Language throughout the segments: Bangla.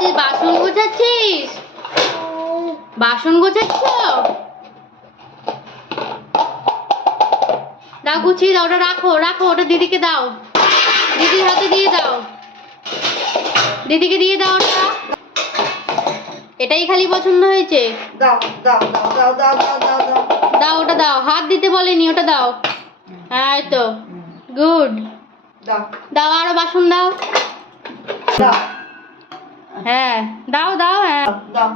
তুই বাসন গোছাচ্ছিস? বাসন গোছাচ্ছ? দাও, গুছিয়ে দাও, ওটা রাখো রাখো, ওটা দিদিকে দাও, দিদির হাতে দিয়ে দাও, দিদিকে দিয়ে দাও ওটা। এটাই খালি পছন্দ হয়েছে? দাও দাও দাও দাও দাও দাও দাও দাও দাও, ওটা দাও, হাত দিতে বলেনি, ওটা দাও। হ্যাঁ, এই তো গুড। দাও দাও, আরো বাসন দাও। দাও হ্যাঁ দাও দাও, হ্যাঁ দাও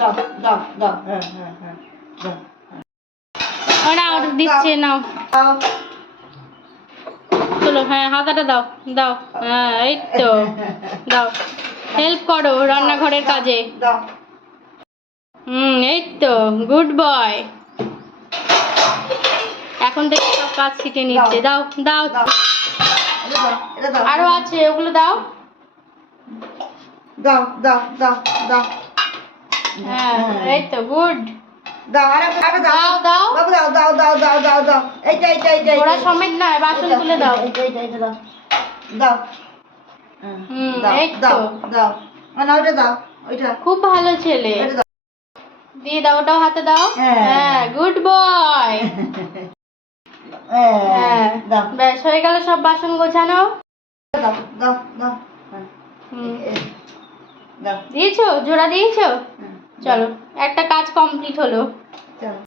দাও দাও দাও হ্যাঁ হ্যাঁ হ্যাঁ দাও ওরা ওটা দিচ্ছে, নাও দাও চলো। হ্যাঁ, হাতাটা দাও দাও, হ্যাঁ এই তো দাও, হেল্প করো রান্নাঘরের কাজে। দাও এই তো গুড বয়। এখন থেকে সব কাজ শিখে নিচ্ছে। দাও দাও, দাও এটা দাও এটা দাও আরো আছে, ওগুলো দাও। দাও দাও দাও দাও হ্যাঁ এই তো গুড। দাও আরে আরে দাও দাও দাও, বাবু দাও দাও দাও দাও দাও দাও এইটা এইটা এইটা ওরা সমেত নয়, বাসন তুলে দাও। এইটা এইটা এইটা দাও দাও দাও এই তো দাও দাও না ওইটা দাও ওইটা খুব ভালো ছেলে। ওইটা দাও দিয়ে দাও, ওটাও হাতে দাও। হ্যাঁ। হ্যাঁ গুড বয়। হ্যাঁ দাও ব্যাস হয়ে গেল সব বাসন গোছানো। দাও দাও দাও দাও দিয়েছো, জোড়া দিয়েছো? চলো, একটা কাজ কমপ্লিট হলো। চলো